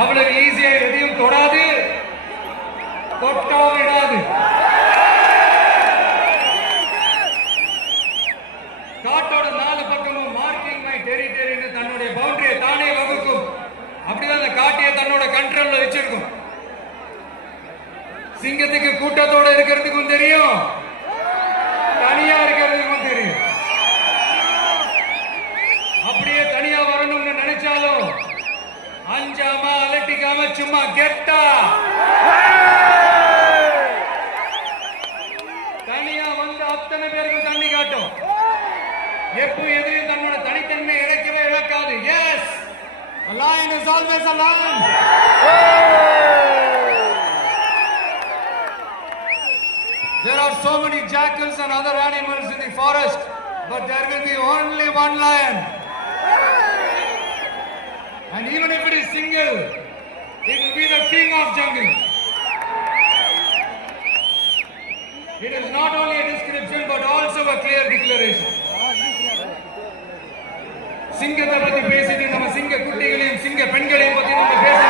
அவ்வளவு ஈஸியா எதையும் தொடாது, தொட்டா விடாது. காட்டோட 4 பக்கமும் மார்க்கிங் மை டெரிட்டரின்னு தன்னுடைய பவுண்டரியை தானே வகுக்கும். அப்படிதான் அந்த காட்டியை தன்னோட கண்ட்ரோல்ல வச்சிருக்கும். சிங்கத்துக்கு கூட்டத்தோட இருக்கிறதுக்கும் தெரியும், தனியா இருக்கிறதுக்கும் தெரியும். அப்படியே தனியா வரணும்னு நினைச்சாலும் அஞ்சாம அலட்டிக்காம சும்மா கெட்டா தனியா வந்து அத்தனை பேருக்கும் தண்ணி காட்டும். எப்போ எதையும் தன்னோட தனித்தன்மை இழக்கவே இழக்காது. Yes, a lion is always a lion. There are so many jackals and other animals in the forest, but there will be only one lion. And even if it is single, it will be the king of jungle. It is not only a description but also a clear declaration. சிங்கத்தை பத்தி பேசிட்டு நம்ம சிங்க குட்டிகளையும் சிங்க பெண்களையும் பத்தி நம்ம பேச